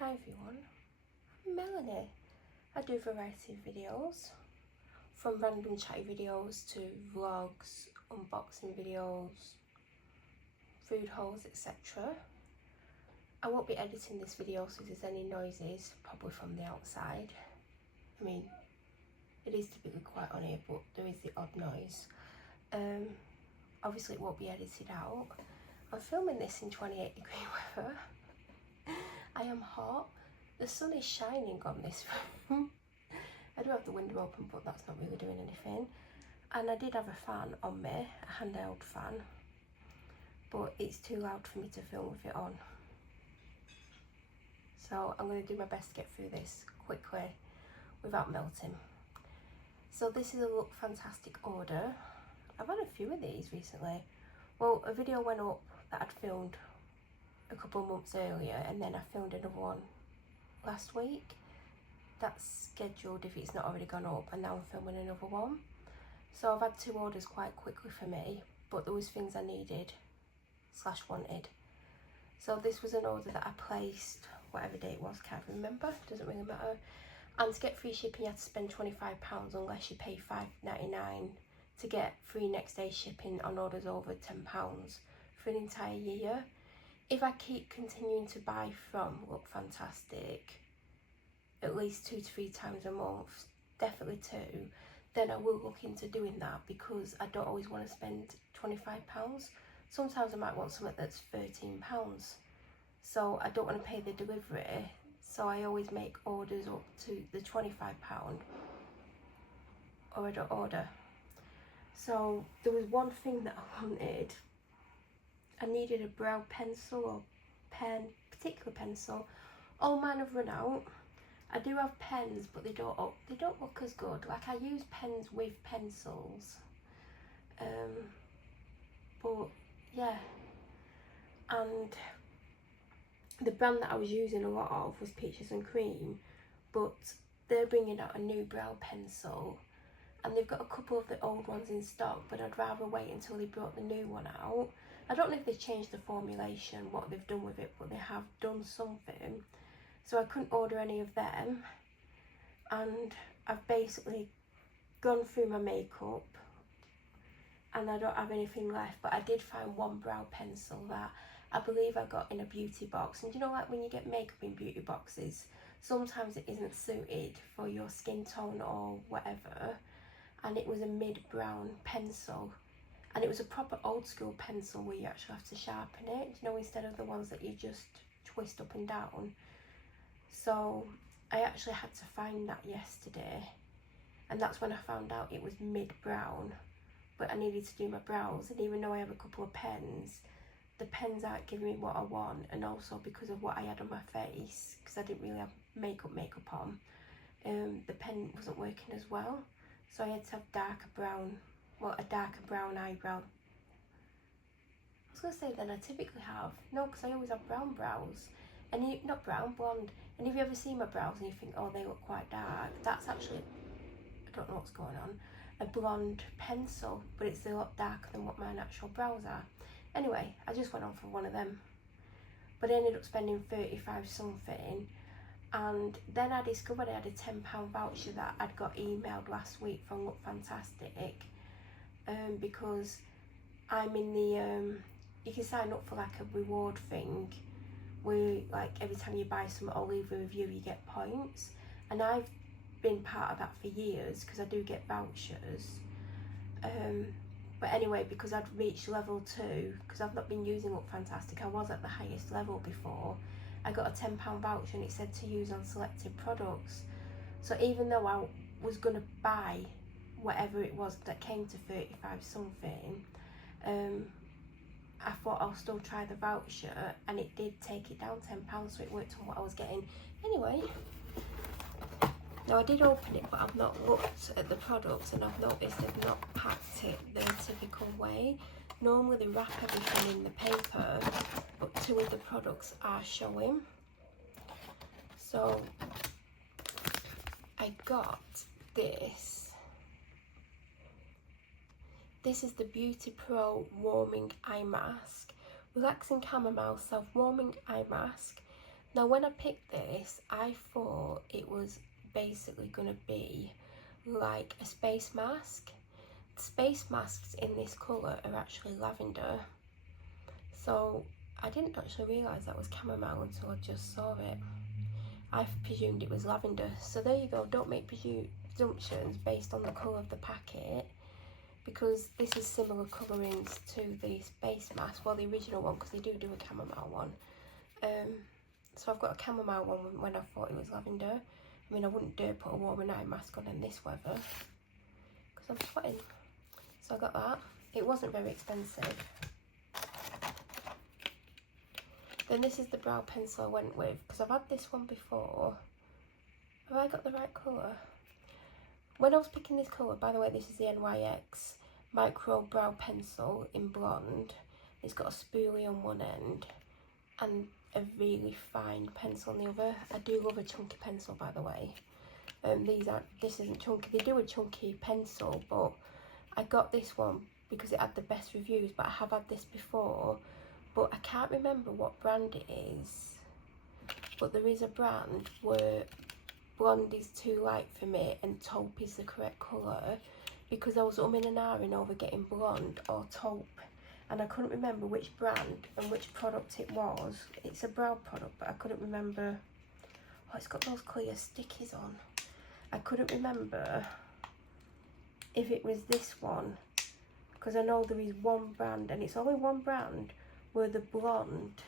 Hi everyone, I'm Melanie. I do a variety of videos, from random chatty videos to vlogs, unboxing videos, food hauls, etc. I won't be editing this video, so if there's any noises, probably from the outside. I mean, it is typically quiet on here, but there is the odd noise. Obviously it won't be edited out. I'm filming this in 28-degree weather. I am hot. The sun is shining on this room. I do have the window open, but that's not really doing anything. And I did have a fan on me, a handheld fan, but it's too loud for me to film with it on. So I'm going to do my best to get through this quickly without melting. So this is a Look Fantastic order. I've had a few of these recently. Well, a video went up that I'd filmed a couple of months earlier, and then I filmed another one last week. That's scheduled if it's not already gone up, and now I'm filming another one. So I've had two orders quite quickly for me, but there was things I needed / wanted. So this was an order that I placed whatever day it was, can't remember, doesn't really matter. And to get free shipping you had to spend £25 unless you pay £5.99 to get free next day shipping on orders over £10 for an entire year. If I keep continuing to buy from Look Fantastic at least 2 to 3 times a month, definitely 2, then I will look into doing that, because I don't always want to spend £25. Sometimes I might want something that's £13, so I don't want to pay the delivery, so I always make orders up to the £25 or I don't order. So there was one thing that I wanted. I needed a brow pencil or pen, particular pencil. All mine have run out. I do have pens, but they don't look as good. Like, I use pens with pencils, but yeah. And the brand that I was using a lot of was Peaches and Cream, but they're bringing out a new brow pencil, and they've got a couple of the old ones in stock, but I'd rather wait until they brought the new one out. I don't know if they've changed the formulation, what they've done with it, but they have done something. So I couldn't order any of them, and I've basically gone through my makeup and I don't have anything left. But I did find one brow pencil that I believe I got in a beauty box, and you know, like when you get makeup in beauty boxes, sometimes it isn't suited for your skin tone or whatever, and it was a mid-brown pencil, and it was a proper old school pencil where you actually have to sharpen it, you know, instead of the ones that you just twist up and down. So I actually had to find that yesterday, and that's when I found out it was mid-brown, but I needed to do my brows, and even though I have a couple of pens, the pens aren't giving me what I want, and also because of what I had on my face, because I didn't really have makeup on, the pen wasn't working as well, so I had to have a darker brown eyebrow. I was going to say than I typically have. No, because I always have brown brows. And not brown, blonde. And if you ever see my brows and you think, oh, they look quite dark, that's actually, I don't know what's going on, a blonde pencil, but it's a lot darker than what my natural brows are. Anyway, I just went on for one of them, but I ended up spending 35 something. And then I discovered I had a £10 voucher that I'd got emailed last week from Look Fantastic, because I'm in the, you can sign up for like a reward thing where, like, every time you buy something or leave a review you get points, and I've been part of that for years because I do get vouchers. But anyway, because I'd reached level 2, because I've not been using Look Fantastic, I was at the highest level before, I got a £10 voucher and it said to use on selected products. So even though I was going to buy whatever it was that came to 35 something, I thought I'll still try the voucher, and it did take it down £10, so it worked on what I was getting. Anyway, now I did open it, but I've not looked at the products, and I've noticed they've not packed it the typical way. Normally they wrap everything in the paper, but 2 of the products are showing. So I got this. This is the Beauty Pro Warming Eye Mask. Relaxing Chamomile Self-Warming Eye Mask. Now when I picked this, I thought it was basically going to be like a space mask. The space masks in this colour are actually lavender. So I didn't actually realise that was chamomile until I just saw it. I presumed it was lavender. So there you go, don't make presumptions based on the colour of the packet, because this is similar colourings to the space mask, well the original one, because they do a chamomile one. So I've got a chamomile one when I thought it was lavender. I mean, I wouldn't dare put a warm and eye mask on in this weather because I'm sweating. So I got that. It wasn't very expensive. Then this is the brow pencil I went with, because I've had this one before. Have I got the right colour? When I was picking this colour, by the way, this is the NYX Micro Brow Pencil in blonde. It's got a spoolie on one end and a really fine pencil on the other. I do love a chunky pencil, by the way. This isn't chunky. They do a chunky pencil, but I got this one because it had the best reviews, but I have had this before, but I can't remember what brand it is. But there is a brand where blonde is too light for me and taupe is the correct colour, because I was umming and ahhing over getting blonde or taupe, and I couldn't remember which brand and which product it was. It's a brow product, but I couldn't remember. Oh, it's got those clear stickies on. I couldn't remember if it was this one, because I know there is one brand, and it's only one brand, where the blonde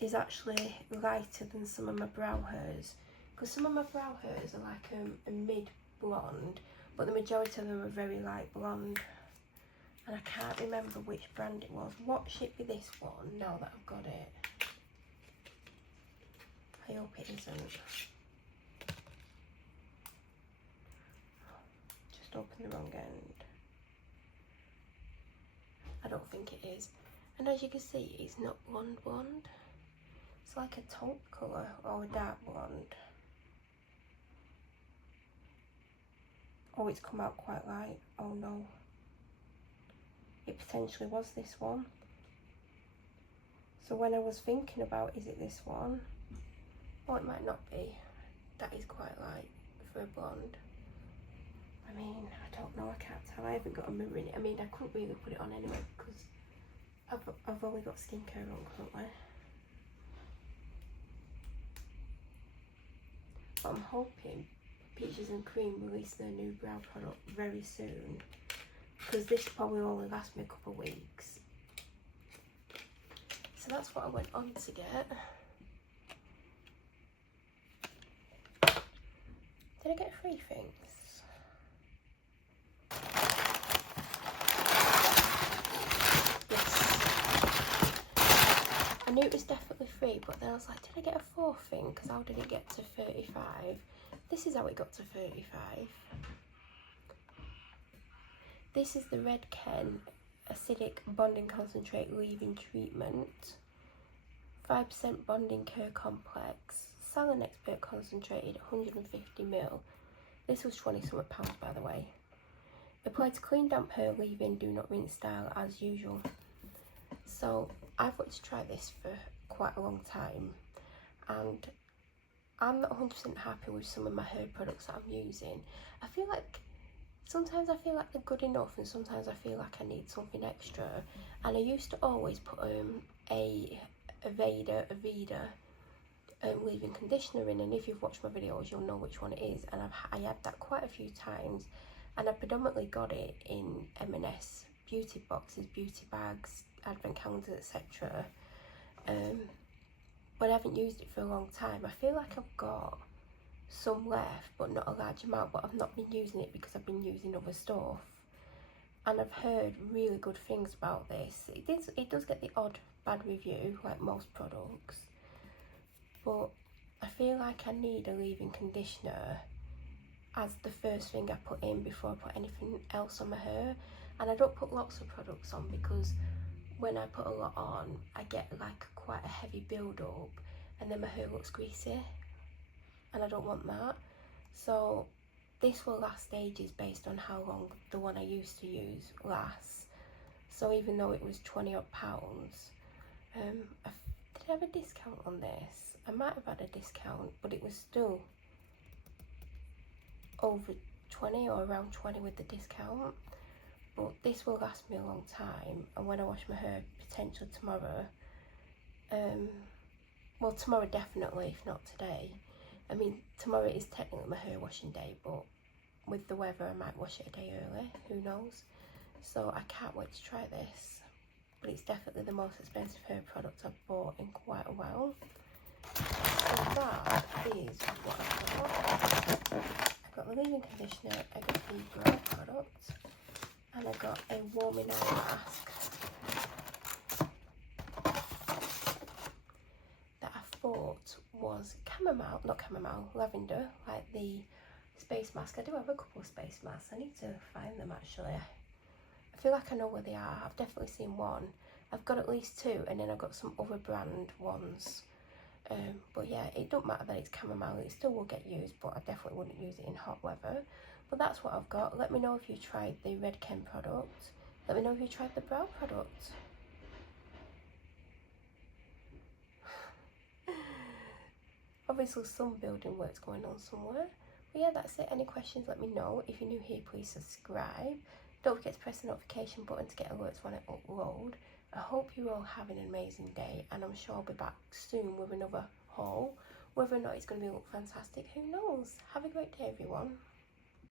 is actually lighter than some of my brow hairs. Because some of my brow hairs are like a mid blonde, but the majority of them are very light blonde. And I can't remember which brand it was. What should be this one now that I've got it? I hope it isn't. Just open the wrong end. I don't think it is. And as you can see, it's not blonde blonde. It's like a taupe colour or a dark blonde. Oh, it's come out quite light. Oh no. It potentially was this one. So when I was thinking about, is it this one? Oh, it might not be. That is quite light for a blonde. I mean, I don't know, I can't tell. I haven't got a mirror in it. I mean, I couldn't really put it on anyway because I've only got skincare on currently. But I'm hoping Peaches and Cream release their new brow product very soon, because this probably only lasts me a couple of weeks. So that's what I went on to get. Did I get 3 things? I knew it was definitely 3, but then I was like, did I get a 4th thing? Because how did it get to 35? This is how it got to 35. This is the Red Ken Acidic Bonding Concentrate Leave-In Treatment. 5% Bonding Care Complex. Salon Expert Concentrated, 150ml. This was £20-something, by the way. Apply to clean, damp hair, leave-in, do not rinse style as usual. So I've wanted to try this for quite a long time, and I'm not 100% happy with some of my hair products that I'm using. I feel like sometimes I feel like they're good enough, and sometimes I feel like I need something extra. And I used to always put a Aveda leave-in conditioner in, and if you've watched my videos you'll know which one it is. And I had that quite a few times, and I predominantly got it in M&S beauty boxes, beauty bags, advent calendars, etc. But I haven't used it for a long time. I feel like I've got some left, but not a large amount, but I've not been using it because I've been using other stuff. And I've heard really good things about this. It does get the odd bad review, like most products, but I feel like I need a leave-in conditioner as the first thing I put in before I put anything else on my hair. And I don't put lots of products on, because when I put a lot on, I get like quite a heavy build up, and then my hair looks greasy, and I don't want that. So this will last ages based on how long the one I used to use lasts. So even though it was £20 odd, did I have a discount on this? I might have had a discount, but it was still over 20 or around 20 with the discount. But this will last me a long time, and when I wash my hair potentially tomorrow, well, tomorrow definitely, if not today. I mean, tomorrow is technically my hair washing day, but with the weather I might wash it a day early, who knows. So I can't wait to try this, but it's definitely the most expensive hair product I've bought in quite a while. So that is what I got. I got the leave-in conditioner, I got the brow product, and I got a warming eye mask that I thought was lavender, like the space mask. I do have a couple of space masks. I need to find them actually. I feel like I know where they are. I've definitely seen one. I've got at least two, and then I've got some other brand ones. But yeah, it don't matter that it's chamomile, it still will get used, but I definitely wouldn't use it in hot weather. But that's what I've got. Let me know if you tried the Red Chem product. Let me know if you tried the brow product. Obviously some building work's going on somewhere. But yeah, that's it. Any questions, let me know. If you're new here, please subscribe. Don't forget to press the notification button to get alerts when I upload. I hope you all have an amazing day, and I'm sure I'll be back soon with another haul. Whether or not it's going to be look fantastic, who knows? Have a great day, everyone.